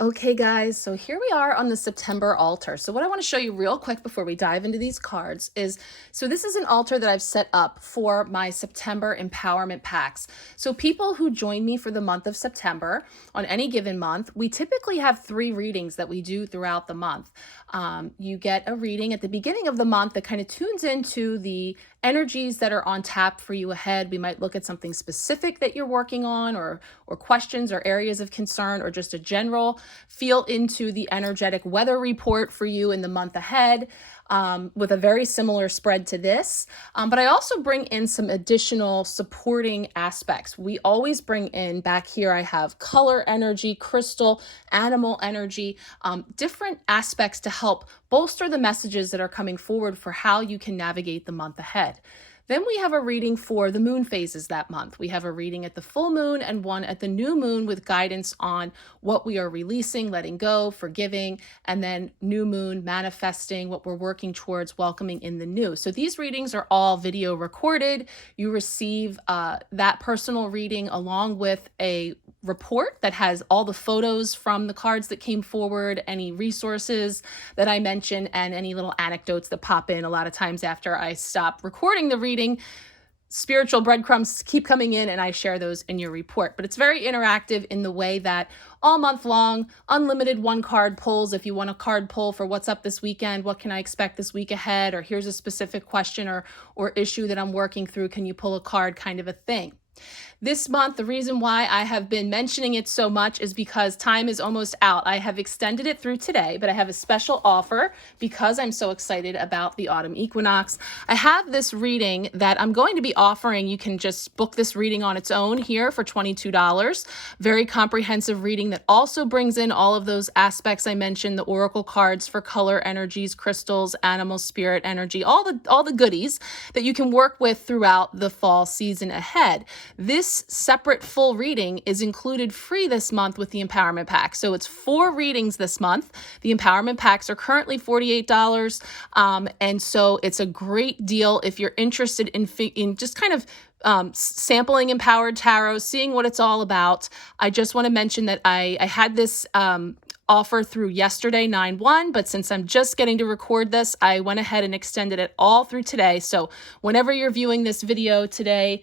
Okay, guys, so here we are on the September altar. So what I want to show you real quick before we dive into these cards is, so this is an altar that I've set up for my September empowerment packs. So people who join me for the month of September on any given month, we typically have 3 readings that we do throughout the month. You get a reading at the beginning of the month that kind of tunes into the energies that are on tap for you ahead. We might look at something specific that you're working on, or questions or areas of concern, or just a general feel into the energetic weather report for you in the month ahead, with a very similar spread to this. But I also bring in some additional supporting aspects. We always bring in, back here I have color energy, crystal, animal energy, different aspects to help bolster the messages that are coming forward for how you can navigate the month ahead. Then we have a reading for the moon phases that month. We have a reading at the full moon and one at the new moon with guidance on what we are releasing, letting go, forgiving, and then new moon manifesting what we're working towards welcoming in the new. So these readings are all video recorded. You receive that personal reading along with a report that has all the photos from the cards that came forward, any resources that I mention, and any little anecdotes that pop in a lot of times after I stop recording the reading. Spiritual breadcrumbs keep coming in and I share those in your report. But it's very interactive in the way that all month long, unlimited one card pulls. If you want a card pull for what's up this weekend, what can I expect this week ahead, or here's a specific question or issue that I'm working through, can you pull a card, kind of a thing. This month, the reason why I have been mentioning it so much is because time is almost out. I have extended it through today, but I have a special offer because I'm so excited about the autumn equinox. I have this reading that I'm going to be offering. You can just book this reading on its own here for $22. Very comprehensive reading that also brings in all of those aspects I mentioned, the oracle cards for color energies, crystals, animal spirit energy, all the goodies that you can work with throughout the fall season ahead. This separate full reading is included free this month with the empowerment pack. So it's 4 readings this month. The empowerment packs are currently $48. And so it's a great deal if you're interested in just kind of sampling Empowered Tarot, seeing what it's all about. I just want to mention that I had this offer through yesterday, 9/1, but since I'm just getting to record this, I went ahead and extended it all through today. So whenever you're viewing this video today,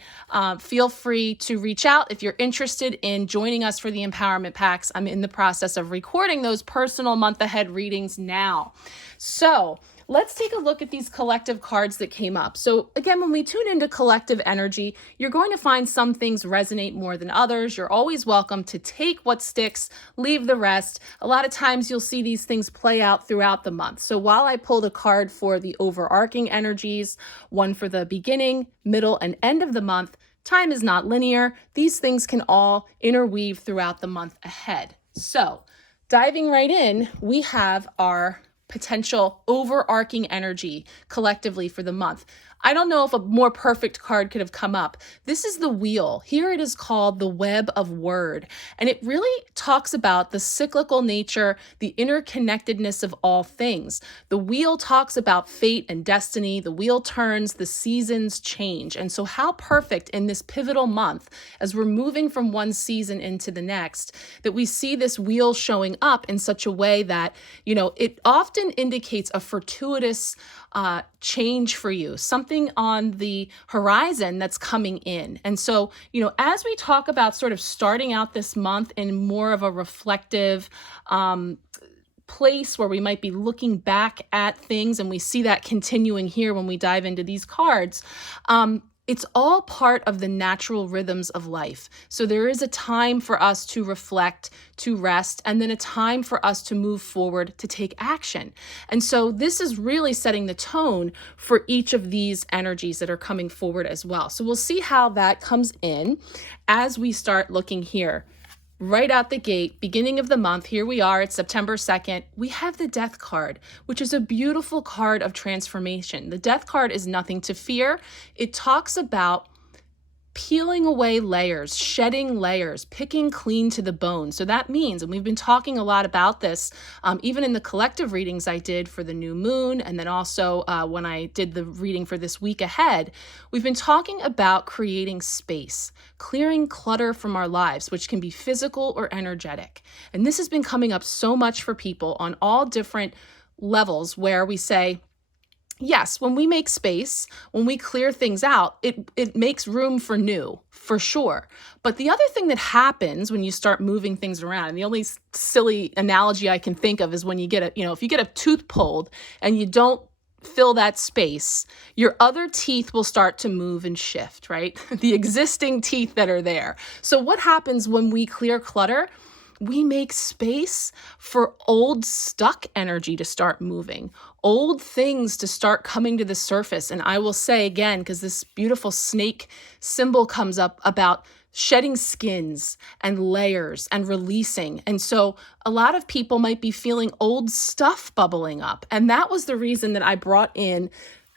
feel free to reach out if you're interested in joining us for the empowerment packs. I'm in the process of recording those personal month ahead readings now. So let's take a look at these collective cards that came up. So again, when we tune into collective energy, you're going to find some things resonate more than others. You're always welcome to take what sticks, leave the rest. A lot of times you'll see these things play out throughout the month. So while I pulled a card for the overarching energies, one for the beginning, middle, and end of the month, time is not linear. These things can all interweave throughout the month ahead. So diving right in, we have our potential overarching energy collectively for the month. I don't know if a more perfect card could have come up. This is the wheel. Here it is called the web of word. And it really talks about the cyclical nature, the interconnectedness of all things. The wheel talks about fate and destiny. The wheel turns, the seasons change. And so how perfect in this pivotal month, as we're moving from one season into the next, that we see this wheel showing up in such a way that, it often indicates a fortuitous change for you, something on the horizon that's coming in. And so, as we talk about sort of starting out this month in more of a reflective place where we might be looking back at things, and we see that continuing here when we dive into these cards, it's all part of the natural rhythms of life. So there is a time for us to reflect, to rest, and then a time for us to move forward, to take action. And so this is really setting the tone for each of these energies that are coming forward as well. So we'll see how that comes in as we start looking here. Right out the gate, beginning of the month, here we are, it's September 2nd, we have the Death card, which is a beautiful card of transformation. The Death card is nothing to fear. It talks about peeling away layers, shedding layers, picking clean to the bone. So that means, and we've been talking a lot about this, even in the collective readings I did for the new moon, and then also when I did the reading for this week ahead, we've been talking about creating space, clearing clutter from our lives, which can be physical or energetic. And this has been coming up so much for people on all different levels where we say, yes, when we make space, when we clear things out, it makes room for new, for sure. But the other thing that happens when you start moving things around, and the only silly analogy I can think of is when you get if you get a tooth pulled and you don't fill that space, your other teeth will start to move and shift, right? The existing teeth that are there. So what happens when we clear clutter? We make space for old stuck energy to start moving, old things to start coming to the surface. And I will say again, because this beautiful snake symbol comes up about shedding skins and layers and releasing. And so a lot of people might be feeling old stuff bubbling up. And that was the reason that I brought in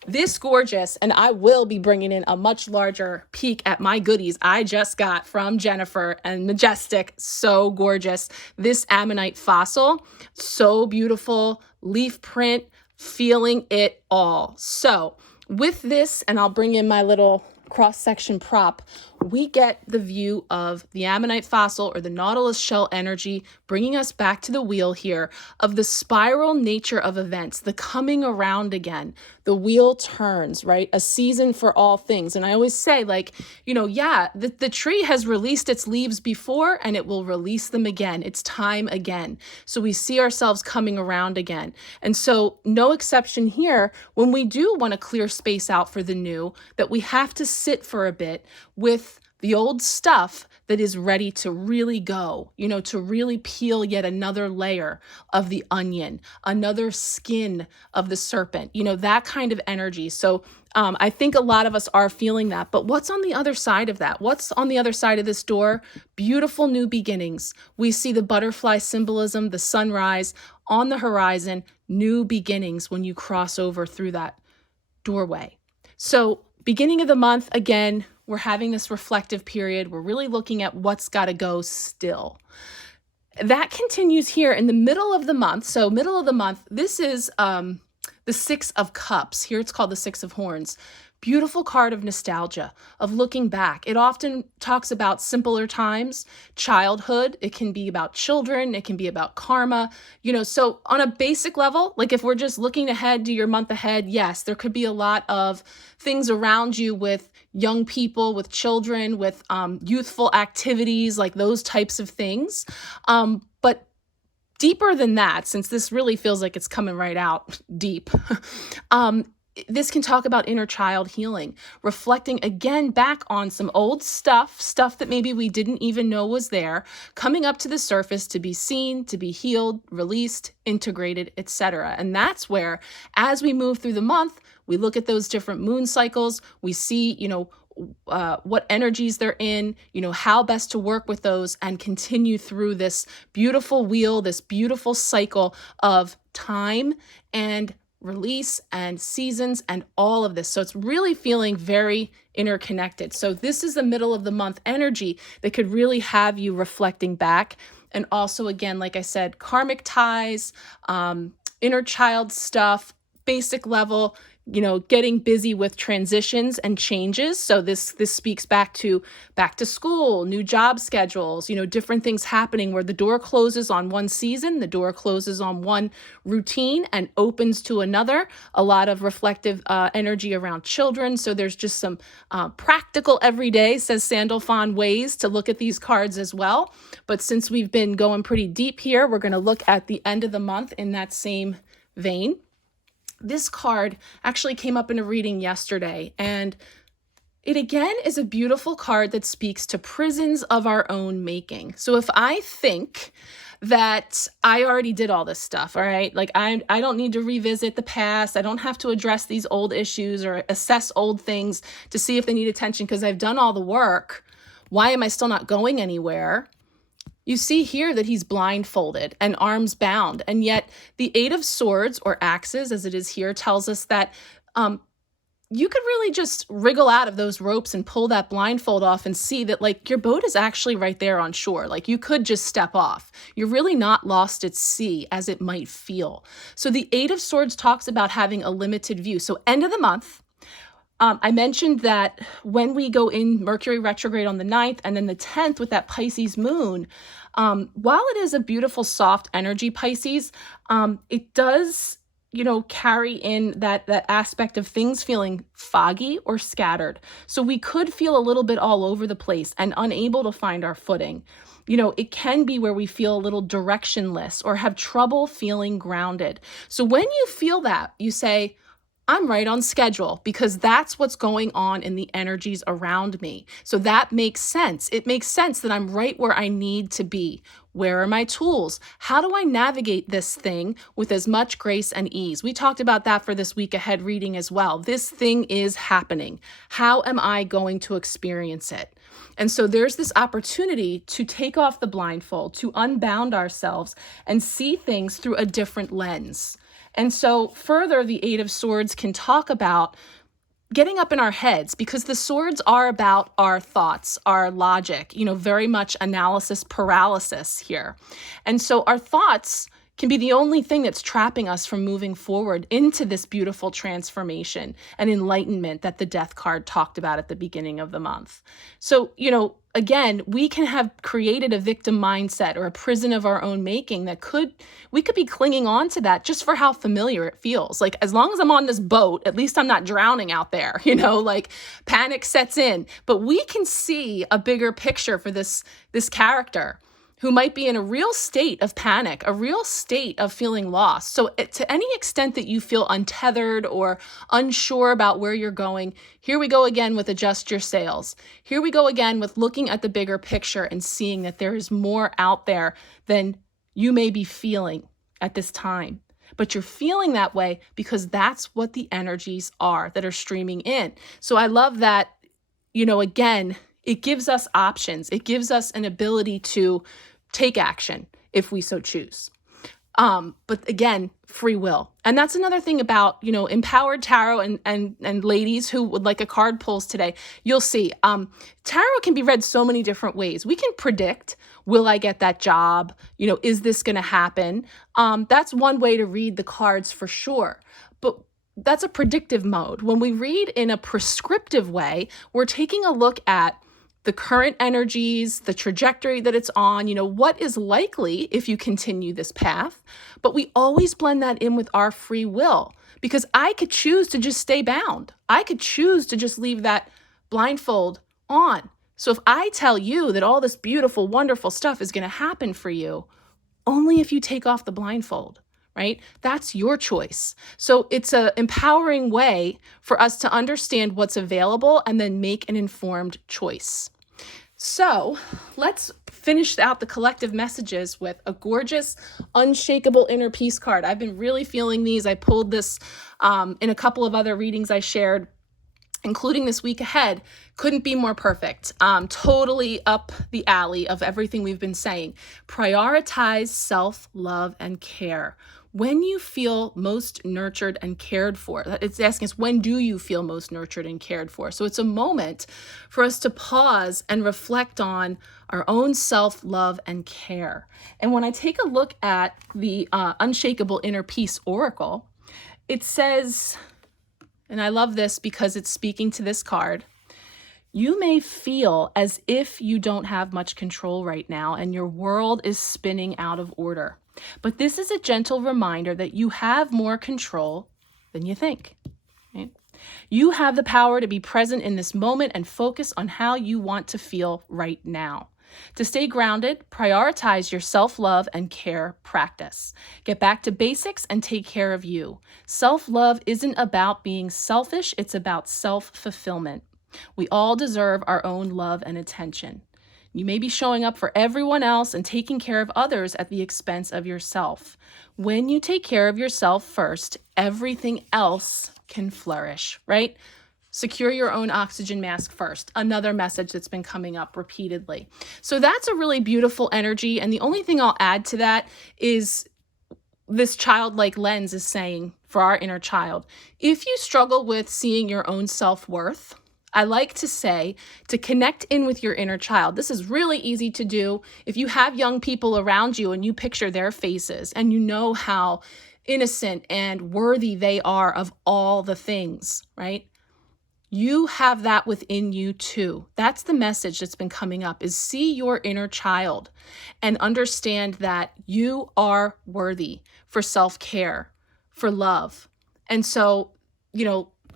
this gorgeous, and I will be bringing in a much larger peek at my goodies I just got from Jennifer and Majestic. So gorgeous. This ammonite fossil, so beautiful, leaf print, feeling it all. So with this, and I'll bring in my little cross-section prop, we get the view of the ammonite fossil or the nautilus shell energy, bringing us back to the wheel here of the spiral nature of events, the coming around again. The wheel turns, right? A season for all things. And I always say, like, the tree has released its leaves before and it will release them again. It's time again. So we see ourselves coming around again. And so no exception here when we do want to clear space out for the new, that we have to sit for a bit with the old stuff that is ready to really go, to really peel yet another layer of the onion, another skin of the serpent, that kind of energy. So I think a lot of us are feeling that. But what's on the other side of that? What's on the other side of this door? Beautiful new beginnings. We see the butterfly symbolism, the sunrise on the horizon, new beginnings when you cross over through that doorway. So beginning of the month, again, we're having this reflective period. We're really looking at what's got to go still. That continues here in the middle of the month. So middle of the month, this is the Six of Cups. Here it's called the Six of Horns. Beautiful card of nostalgia, of looking back. It often talks about simpler times, childhood. It can be about children. It can be about karma. So on a basic level, like if we're just looking ahead to your month ahead, yes, there could be a lot of things around you with young people, with children, with youthful activities, like those types of things. But deeper than that, since this really feels like it's coming right out deep, this can talk about inner child healing, reflecting again back on some old stuff that maybe we didn't even know was there, coming up to the surface to be seen, to be healed, released, integrated, etc. And that's where, as we move through the month, we look at those different moon cycles, we see, what energies they're in, how best to work with those and continue through this beautiful wheel, this beautiful cycle of time and release and seasons and all of this. So it's really feeling very interconnected. So this is the middle of the month energy that could really have you reflecting back. And also, again, like I said, karmic ties, inner child stuff, basic level, getting busy with transitions and changes. So this speaks back to school, new job schedules, different things happening where the door closes on one season, the door closes on one routine and opens to another. A lot of reflective energy around children. So there's just some practical everyday, says Sandalphon, ways to look at these cards as well. But since we've been going pretty deep here, we're going to look at the end of the month in that same vein. This card actually came up in a reading yesterday, and it again is a beautiful card that speaks to prisons of our own making. So if I think that I already did all this stuff, all right, like I don't need to revisit the past, I don't have to address these old issues or assess old things to see if they need attention because I've done all the work, why am I still not going anywhere? You see here that he's blindfolded and arms bound, and yet the Eight of Swords, or axes as it is here, tells us that you could really just wriggle out of those ropes and pull that blindfold off and see that like your boat is actually right there on shore. Like you could just step off. You're really not lost at sea as it might feel. So the Eight of Swords talks about having a limited view. So end of the month, I mentioned that when we go in Mercury retrograde on the 9th and then the 10th with that Pisces moon, while it is a beautiful soft energy Pisces, it does, carry in that aspect of things feeling foggy or scattered. So we could feel a little bit all over the place and unable to find our footing. It can be where we feel a little directionless or have trouble feeling grounded. So when you feel that, you say, I'm right on schedule, because that's what's going on in the energies around me. So that makes sense. It makes sense that I'm right where I need to be. Where are my tools? How do I navigate this thing with as much grace and ease? We talked about that for this week ahead reading as well. This thing is happening. How am I going to experience it? And so there's this opportunity to take off the blindfold, to unbound ourselves and see things through a different lens. And so further, the Eight of Swords can talk about getting up in our heads, because the swords are about our thoughts, our logic, very much analysis paralysis here. And so our thoughts can be the only thing that's trapping us from moving forward into this beautiful transformation and enlightenment that the Death card talked about at the beginning of the month. So, again, we can have created a victim mindset or a prison of our own making that we could be clinging on to that just for how familiar it feels. Like, as long as I'm on this boat, at least I'm not drowning out there, like panic sets in. But we can see a bigger picture for this character who might be in a real state of panic, a real state of feeling lost. So to any extent that you feel untethered or unsure about where you're going, here we go again with adjust your sails. Here we go again with looking at the bigger picture and seeing that there is more out there than you may be feeling at this time. But you're feeling that way because that's what the energies are that are streaming in. So I love that, again, it gives us options. It gives us an ability to take action if we so choose. But again, free will. And that's another thing about, empowered tarot and ladies who would like a card pulls today. You'll see, tarot can be read so many different ways. We can predict, will I get that job? Is this going to happen? That's one way to read the cards for sure. But that's a predictive mode. When we read in a prescriptive way, we're taking a look at the current energies, the trajectory that it's on, what is likely if you continue this path. But we always blend that in with our free will, because I could choose to just stay bound. I could choose to just leave that blindfold on. So if I tell you that all this beautiful, wonderful stuff is going to happen for you, only if you take off the blindfold, right? That's your choice. So it's an empowering way for us to understand what's available and then make an informed choice. So let's finish out the collective messages with a gorgeous Unshakable Inner Peace card. I've been really feeling these. I pulled this in a couple of other readings I shared, including this week ahead. Couldn't be more perfect. Totally up the alley of everything we've been saying. Prioritize self-love and care. When you feel most nurtured and cared for. It's asking us, when do you feel most nurtured and cared for? So it's a moment for us to pause and reflect on our own self-love and care. And when I take a look at the Unshakable Inner Peace Oracle, it says, and I love this because it's speaking to this card, you may feel as if you don't have much control right now and your world is spinning out of order. But this is a gentle reminder that you have more control than you think. Right? You have the power to be present in this moment and focus on how you want to feel right now. To stay grounded, prioritize your self-love and care practice. Get back to basics and take care of you. Self-love isn't about being selfish, it's about self-fulfillment. We all deserve our own love and attention. You may be showing up for everyone else and taking care of others at the expense of yourself. When you take care of yourself first, everything else can flourish, right? Secure your own oxygen mask first. Another message that's been coming up repeatedly. So that's a really beautiful energy. And the only thing I'll add to that is this childlike lens is saying, for our inner child. If you struggle with seeing your own self-worth, I like to say to connect in with your inner child. This is really easy to do. If you have young people around you and you picture their faces and you know how innocent and worthy they are of all the things, right? You have that within you too. That's the message that's been coming up, is see your inner child and understand that you are worthy for self-care, for love. And so,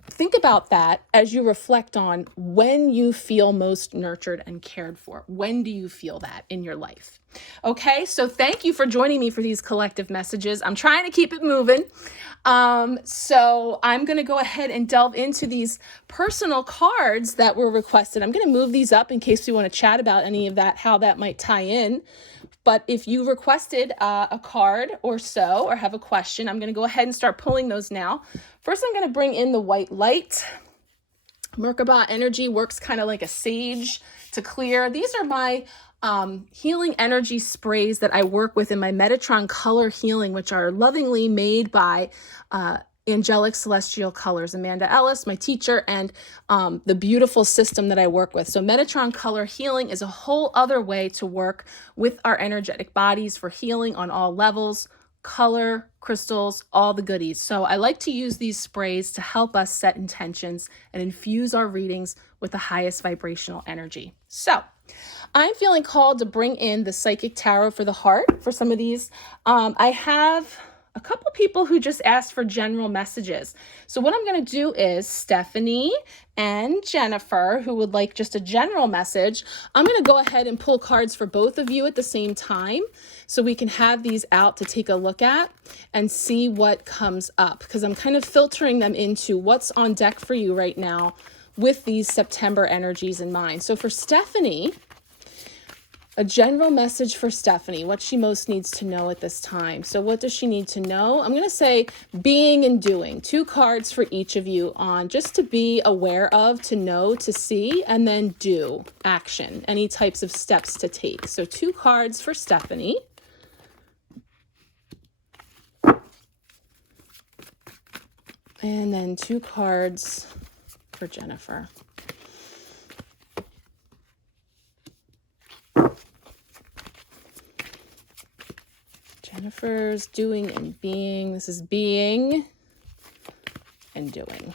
think about that as you reflect on when you feel most nurtured and cared for. When do you feel that in your life? Okay, so thank you for joining me for these collective messages. I'm trying to keep it moving. So I'm going to go ahead and delve into these personal cards that were requested. I'm going to move these up in case we want to chat about any of that, how that might tie in. But if you requested a card or so, or have a question, I'm going to go ahead and start pulling those now. First, I'm going to bring in the white light. Merkaba energy works kind of like a sage to clear. These are my healing energy sprays that I work with in my Metatron color healing, which are lovingly made by Angelic Celestial Colors, Amanda Ellis, my teacher, and the beautiful system that I work with. So Metatron color healing is a whole other way to work with our energetic bodies for healing on all levels, color, crystals, all the goodies. So I like to use these sprays to help us set intentions and infuse our readings with the highest vibrational energy. So I'm feeling called to bring in the Psychic Tarot for the heart for some of these. I have a couple people who just asked for general messages. So what I'm going to do is Stephanie and Jennifer, who would like just a general message, I'm going to go ahead and pull cards for both of you at the same time so we can have these out to take a look at and see what comes up, because I'm kind of filtering them into what's on deck for you right now with these September energies in mind. So for Stephanie, a general message for Stephanie, what she most needs to know at this time. So what does she need to know? I'm going to say being and doing. 2 cards for each of you on just to be aware of, to know, to see, and then do, action, any types of steps to take. So 2 cards for Stephanie. And then 2 cards for Jennifer. Jennifer's doing and being. This is being and doing.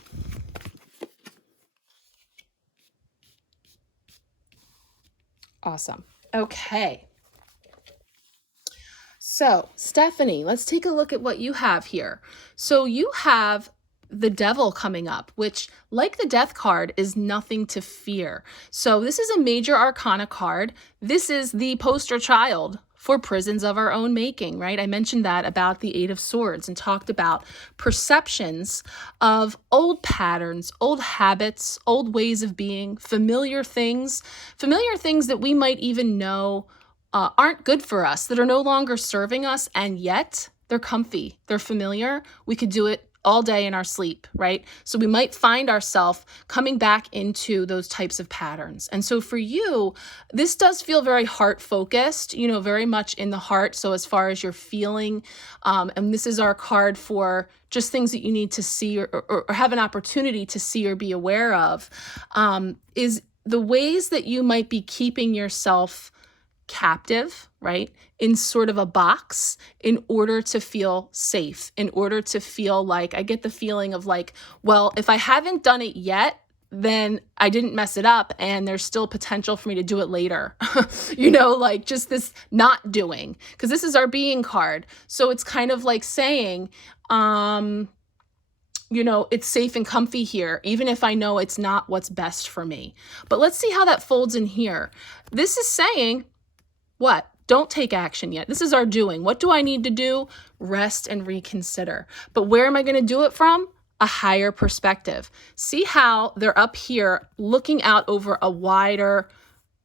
Awesome. Okay. So, Stephanie, let's take a look at what you have here. So you have the Devil coming up, which, like the Death card, is nothing to fear. So this is a major arcana card. This is the poster child for prisons of our own making, right? I mentioned that about the 8 of Swords and talked about perceptions of old patterns, old habits, old ways of being, familiar things that we might even know aren't good for us, that are no longer serving us, and yet they're comfy, they're familiar. We could do it all day in our sleep, right? So we might find ourselves coming back into those types of patterns. And so for you, this does feel very heart focused, very much in the heart. So as far as you're feeling, and this is our card for just things that you need to see or have an opportunity to see or be aware of, is the ways that you might be keeping yourself captive, right, in sort of a box in order to feel safe, in order to feel like, I get the feeling of like, well, if I haven't done it yet, then I didn't mess it up and there's still potential for me to do it later. Like just this not doing, because this is our being card. So it's kind of like saying, it's safe and comfy here, even if I know it's not what's best for me. But let's see how that folds in here. This is saying, what? Don't take action yet. This is our doing. What do I need to do? Rest and reconsider. But where am I going to do it from? A higher perspective. See how they're up here looking out over a wider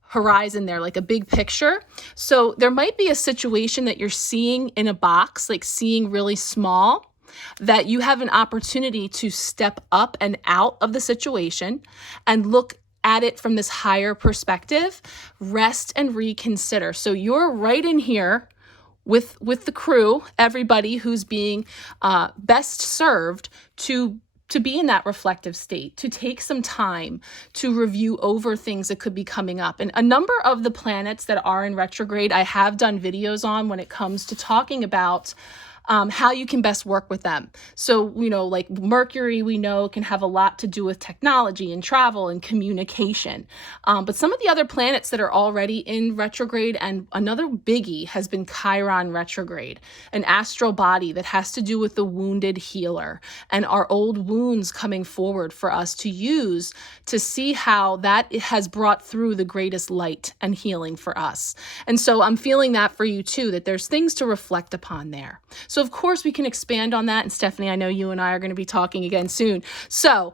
horizon there, like a big picture. So there might be a situation that you're seeing in a box, like seeing really small, that you have an opportunity to step up and out of the situation and look at it from this higher perspective, rest and reconsider. So you're right in here with the crew, everybody who's being best served to be in that reflective state, to take some time to review over things that could be coming up. And a number of the planets that are in retrograde, I have done videos on when it comes to talking about how you can best work with them. So, like Mercury, we know can have a lot to do with technology and travel and communication. But some of the other planets that are already in retrograde, and another biggie has been Chiron retrograde, an astral body that has to do with the wounded healer and our old wounds coming forward for us to use to see how that has brought through the greatest light and healing for us. And so I'm feeling that for you too, that there's things to reflect upon there. So of course we can expand on that. And Stephanie, I know you and I are going to be talking again soon. So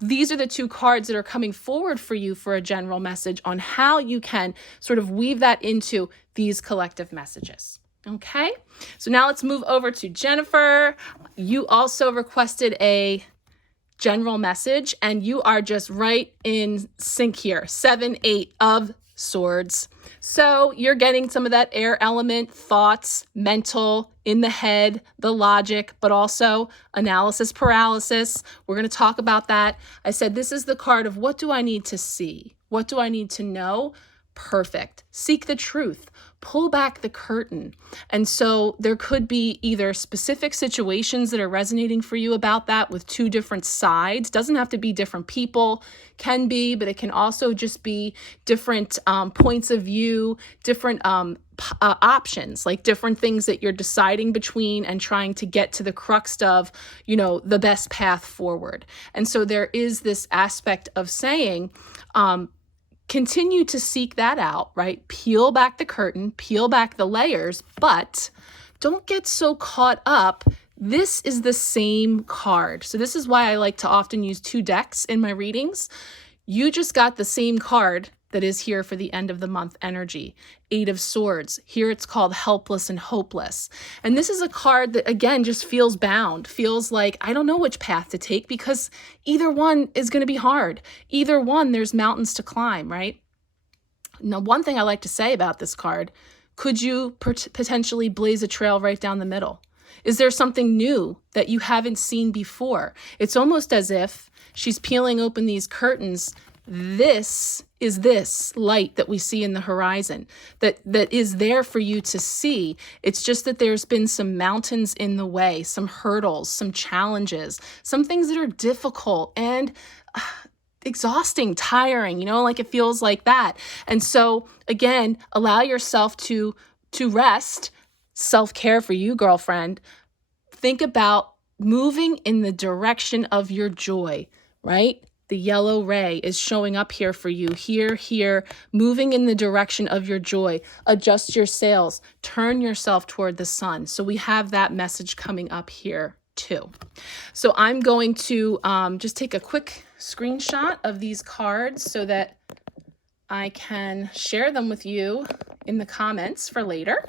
these are the two cards that are coming forward for you for a general message on how you can sort of weave that into these collective messages. Okay, so now let's move over to Jennifer. You also requested a general message and you are just right in sync here. 7, 8 of Swords. So you're getting some of that air element, thoughts, mental, in the head, the logic, but also analysis paralysis. We're going to talk about that. I said, this is the card of what do I need to see? What do I need to know? Perfect. Seek the truth. Pull back the curtain. And so there could be either specific situations that are resonating for you about that with two different sides. Doesn't have to be different people, can be, but it can also just be different points of view, different options, like different things that you're deciding between and trying to get to the crux of, the best path forward. And so there is this aspect of saying, continue to seek that out, right? Peel back the curtain, peel back the layers, but don't get so caught up. This is the same card. So this is why I like to often use 2 decks in my readings. You just got the same card that is here for the end of the month energy. 8 of Swords. Here it's called Helpless and Hopeless. And this is a card that, again, just feels bound, feels like I don't know which path to take because either one is going to be hard. Either one, there's mountains to climb, right? Now, one thing I like to say about this card, could you potentially blaze a trail right down the middle? Is there something new that you haven't seen before? It's almost as if she's peeling open these curtains. This is this light that we see in the horizon that is there for you to see. It's just that there's been some mountains in the way, some hurdles, some challenges, some things that are difficult and exhausting, tiring, like it feels like that. And so again, allow yourself to rest. Self-care for you, girlfriend. Think about moving in the direction of your joy, right? The yellow ray is showing up here for you, here, moving in the direction of your joy. Adjust your sails, turn yourself toward the sun. So we have that message coming up here too. So I'm going to just take a quick screenshot of these cards so that I can share them with you in the comments for later.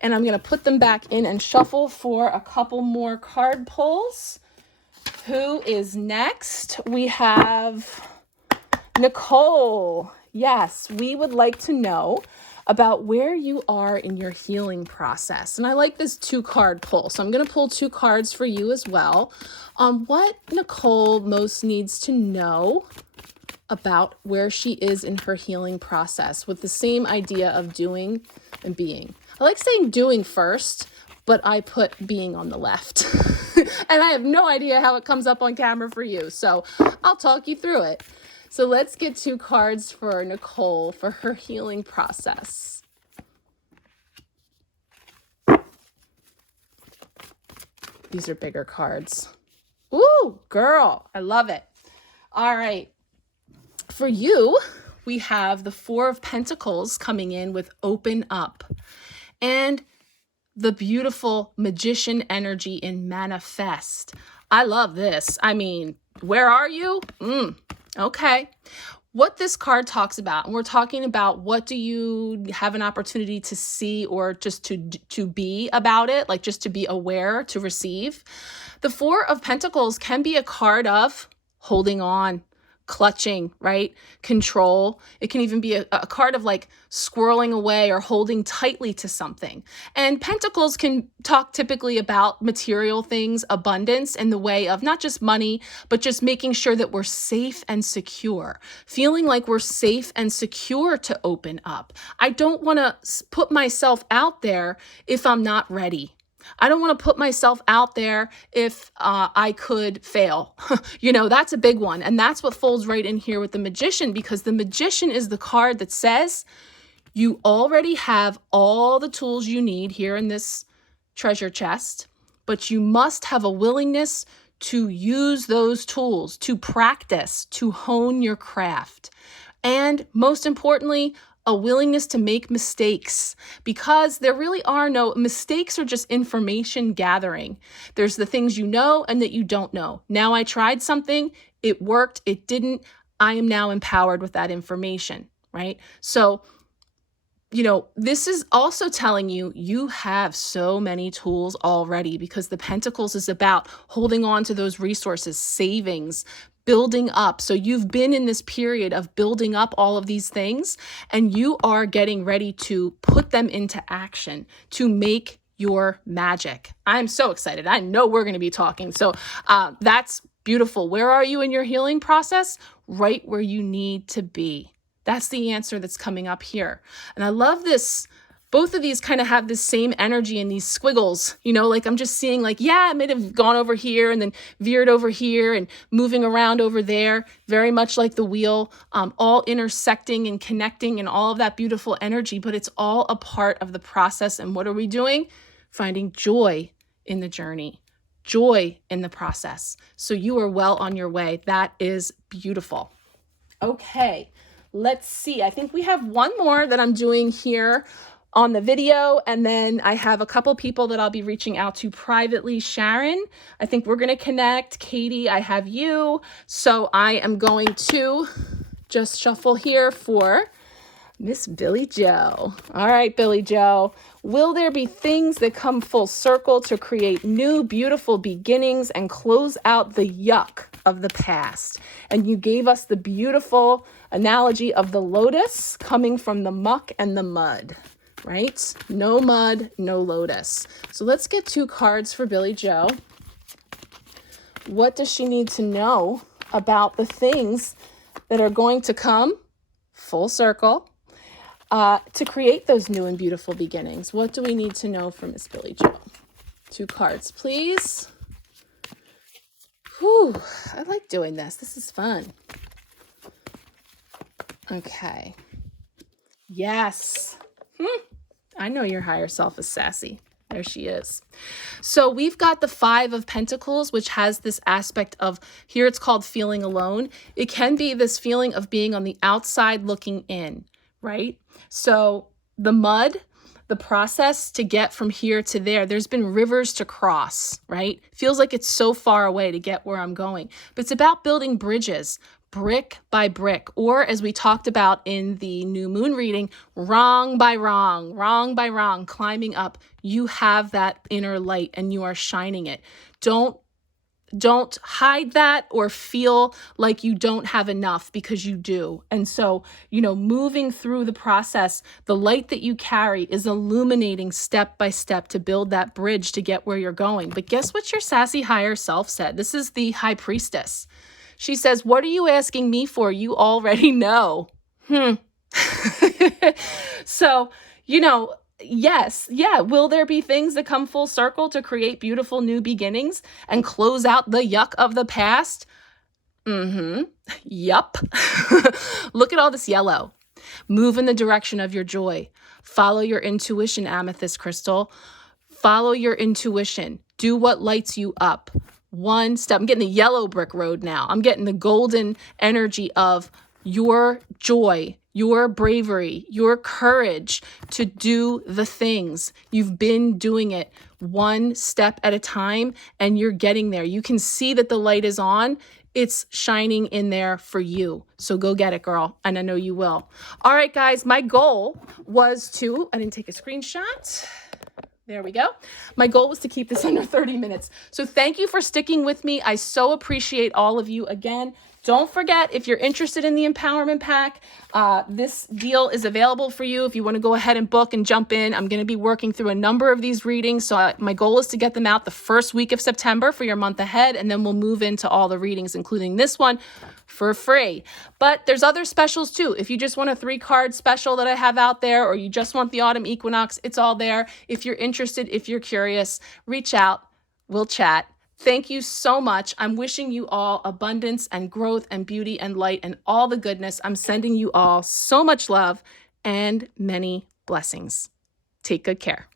And I'm going to put them back in and shuffle for a couple more card pulls. Who is next? We have Nicole. Yes, we would like to know about where you are in your healing process. And I like this 2-card pull. So I'm going to pull 2 cards for you as well on what Nicole most needs to know about where she is in her healing process with the same idea of doing and being. I like saying doing first, but I put being on the left. And I have no idea how it comes up on camera for you. So I'll talk you through it. So let's get 2 cards for Nicole for her healing process. These are bigger cards. Ooh, girl, I love it. All right. For you, we have the 4 of Pentacles coming in with open up. And the beautiful magician energy in manifest. I love this. I mean, where are you? Okay. What this card talks about, and we're talking about what do you have an opportunity to see or just to be about it, like just to be aware, to receive. The 4 of Pentacles can be a card of holding on, clutching, right? Control. It can even be a card of like squirreling away or holding tightly to something. And pentacles can talk typically about material things, abundance, in the way of not just money, but just making sure that we're safe and secure, feeling like we're safe and secure to open up. I don't want to put myself out there if I'm not ready. I don't want to put myself out there if I could fail. You know, that's a big one. And that's what folds right in here with the Magician, because the Magician is the card that says you already have all the tools you need here in this treasure chest, but you must have a willingness to use those tools, to practice, to hone your craft. And most importantly, a willingness to make mistakes, because there really are no mistakes, are just information gathering. There's the things you know and that you don't know. Now I tried something, it worked, it didn't. I am now empowered with that information, right? So, you know, this is also telling you you have so many tools already, because the Pentacles is about holding on to those resources, savings, building up. So you've been in this period of building up all of these things, and you are getting ready to put them into action to make your magic. I'm so excited. I know we're going to be talking. So that's beautiful. Where are you in your healing process? Right where you need to be. That's the answer that's coming up here. And I love this. Both of these kind of have this same energy in these squiggles, you know, like I'm just seeing like, yeah, I might have gone over here and then veered over here and moving around over there, very much like the wheel, all intersecting and connecting and all of that beautiful energy, but it's all a part of the process. And what are we doing? Finding joy in the journey, joy in the process. So you are well on your way. That is beautiful. Okay. Let's see. I think we have one more that I'm doing here on the video, and then I have a couple people that I'll be reaching out to privately. Sharon, I think we're going to connect. Katie, I have you. So I am going to just shuffle here for Miss Billy Joe. All right, Billy Joe. Will there be things that come full circle to create new, beautiful beginnings and close out the yuck of the past? And you gave us the beautiful analogy of the lotus coming from the muck and the mud, right? No mud, no lotus. So let's get 2 cards for Billy Joe. What does she need to know about the things that are going to come full circle to create those new and beautiful beginnings? What do we need to know from Miss Billy Joe? 2 cards, please. Whew, I like doing this. This is fun. Okay. Yes. I know your higher self is sassy. There she is. So we've got the 5 of Pentacles, which has this aspect of, here it's called feeling alone. It can be this feeling of being on the outside looking in, right? So the mud, the process to get from here to there, there's been rivers to cross, right? Feels like it's so far away to get where I'm going. But it's about building bridges, brick by brick, or as we talked about in the new moon reading, wrong by wrong, climbing up. You have that inner light and you are shining it. Don't hide that or feel like you don't have enough, because you do. And so, you know, moving through the process, the light that you carry is illuminating step by step to build that bridge to get where you're going. But guess what your sassy higher self said? This is the High Priestess. She says, what are you asking me for? You already know. So, you know, yes. Yeah. Will there be things that come full circle to create beautiful new beginnings and close out the yuck of the past? Yup. Look at all this yellow. Move in the direction of your joy. Follow your intuition, Amethyst Crystal. Follow your intuition. Do what lights you up. One step. I'm getting the yellow brick road now. I'm getting the golden energy of your joy, your bravery, your courage to do the things. You've been doing it one step at a time, and you're getting there. You can see that the light is on. It's shining in there for you. So go get it, girl. And I know you will. All right, guys, my goal was to, I didn't take a screenshot. There we go. My goal was to keep this under 30 minutes. So thank you for sticking with me. I so appreciate all of you. Again, don't forget, if you're interested in the Empowerment Pack, this deal is available for you if you want to go ahead and book and jump in. I'm going to be working through a number of these readings. So my goal is to get them out the first week of September for your month ahead. And then we'll move into all the readings, including this one, for free. But there's other specials too. If you just want a 3-card special that I have out there, or you just want the autumn equinox, it's all there. If you're interested, if you're curious, reach out. We'll chat. Thank you so much. I'm wishing you all abundance and growth and beauty and light and all the goodness. I'm sending you all so much love and many blessings. Take good care.